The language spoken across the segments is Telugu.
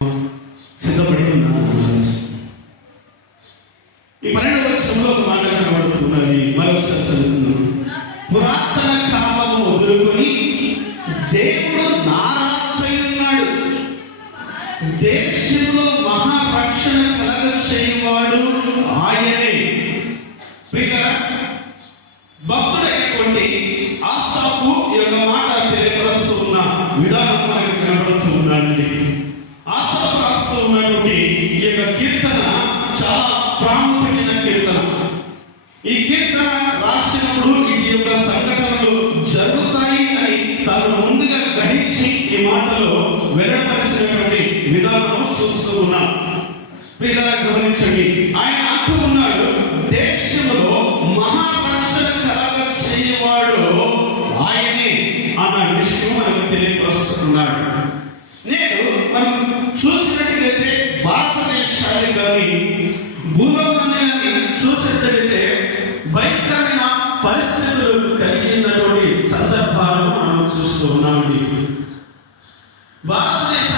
సిద్ధపడి ఈ పన్నెండవ వచనంలో ఒక మాట కనబడుతున్నది. మరొకసారి చదువుతున్నాను పురాతన కాలము వదులుకొని దేవుడు నారాజయున్నాడు దేశంలో మహారక్షణ కలగ చేయవాడు ఆయనే. ప్రియులారా, ప్రియుల గమనించండి. ఆయన అంటూ ఉన్నాడు దేశంలో మహారక్షణ కలగ చేయవాడు ఆయనే అన్న విషయం మనకు తెలియపరుస్తున్నాడు. నేను మనం చూసినట్లయితే భారతదేశాన్ని కానీ భూగోళాన్ని చూసినట్లయితే భయంకరమైన పరిస్థితులు కలిగినటువంటి సందర్భాలను మనం చూస్తూ ఉన్నామండి. భారతదేశ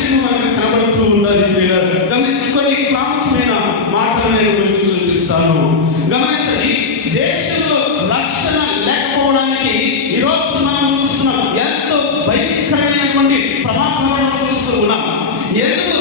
విషయం మనకు కనబడుతూ ఉండాలి ప్రియులారా. గమనించుకొని ప్రాముఖ్యమైన మాటలు నేను మీకు చూపిస్తాను గమనించండి దేశంలో రక్షణ లేకపోవడానికి ఈరోజు మనం చూస్తున్నాం ఎంతో భయంకరమైనటువంటి ప్రమాదాలను చూస్తూ ఉన్నాం ఎందుకు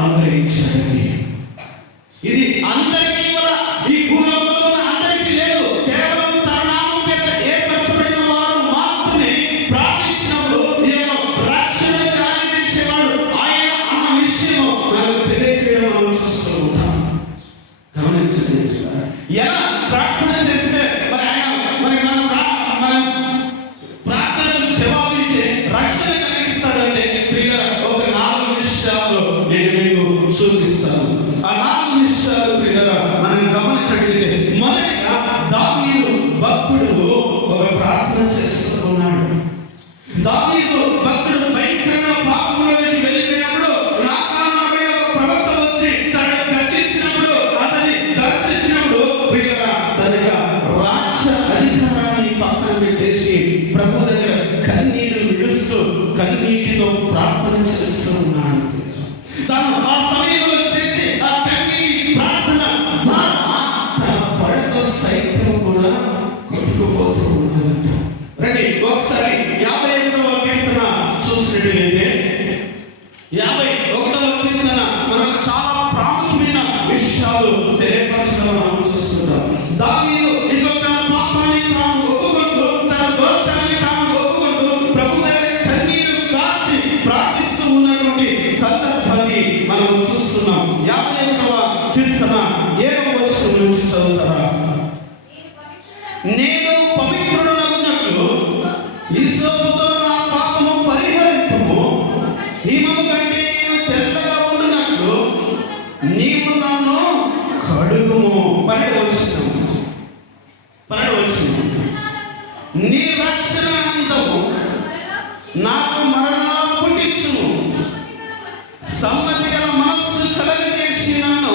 అనుగ్రహించాడండి ఇది అందరికీ కూడా ఈ భూలోకంలో ఉన్న అందరికీ లేదు. కేవలం తన నామం పేరిట ఏర్పరచబడిన వారు మాత్రమే ప్రార్థించినప్పుడు ఈ రక్షణ కార్యనిచ్చేవాడు ఆయన అన్న విషయం మనకు తెలియజేయడం మనం చూస్తూ ఉంటాం. గమనించండి. ఎలా? ప్రార్థన విలువైనటువంటి సందర్భాన్ని మనం చూస్తున్నాం. యాభై ఒకటవ కీర్తన ఏడవ వర్షం నుంచి చదువుతారా? నేను పవిత్రుడనగున్నట్లు ఈశ్వరుతో నా పాపము పరిహరింపు హిమము కంటే తెల్లగా ఉండినట్లు నీవు నన్ను కడుగుము. పన్నెండు వచ్చిన నీ రక్షణ అంతము సమ్మతి గల మనస్సు కలగజేసి నన్ను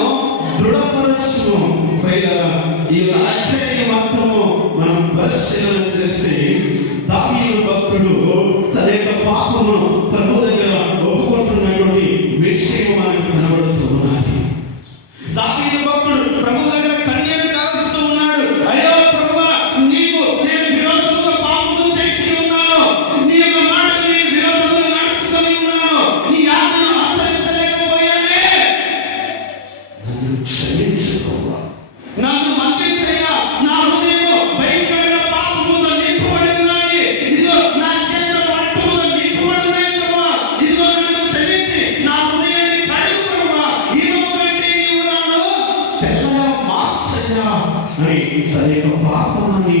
దృఢపరచును ఈ ఆశ్చర్య మాత్రము మనం పరిశీలన చేసి దాని భక్తుడు తన యొక్క పాపమును ప్రభు తన యొక్క పాపాన్ని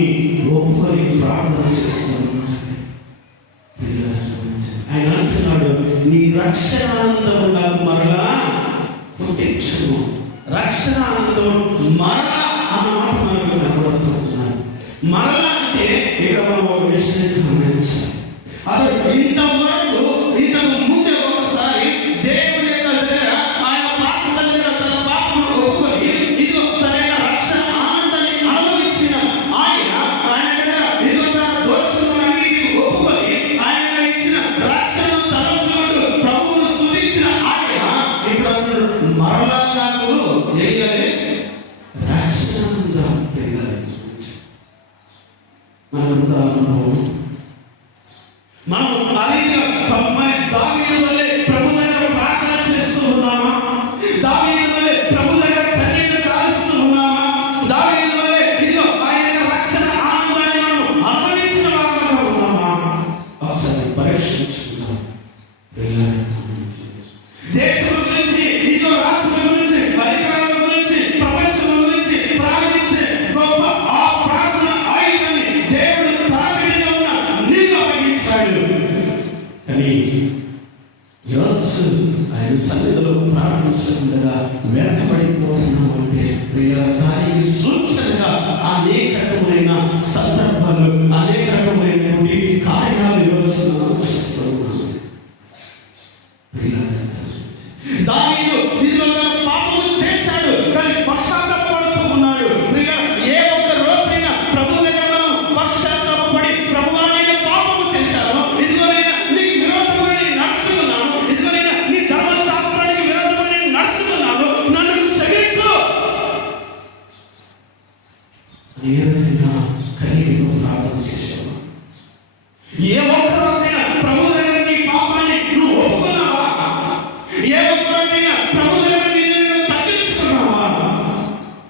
ఒప్పుకొని ప్రార్థన చేస్తున్నాడు ఆయన అంటున్నాడు నీ రక్షణ మరలా పుట్టించు రక్షణానందం మరలా అన్న మాట మనకు కనబడుతున్నాను మరలా అంటే ఇక్కడ మనం ఒక విషయం గమనించాలి. అతను ఇంతవరకు మనం కాలీగా తొంభై దావీదు అని యోచు ఆయన సన్నిధిలో ప్రార్థించకుండా వెనకబడిపోతున్నాం అంటే దానికి సూచనగా అనేక సందర్భాలు అనేక కార్యాలు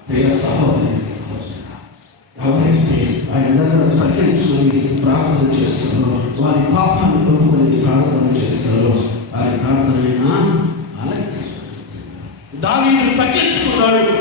ప్రియ సహోదరి ఎవరైతే ఆ ఎదలను పట్టించుకొని ప్రార్థన చేస్తారో వారి పాపాన్ని కొనుగోలు ప్రార్థన చేస్తారో వారి ప్రార్థన దాని తగ్గించుకున్నాడు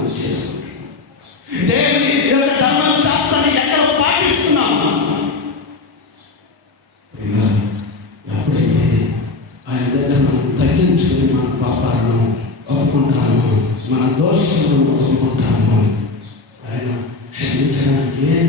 జ్ఞాపకం చేసుకోండి దేవుని యొక్క ధర్మశాస్త్రాన్ని ఎక్కడ పాటిస్తున్నాం ఎప్పుడైతే ఆ ఆయన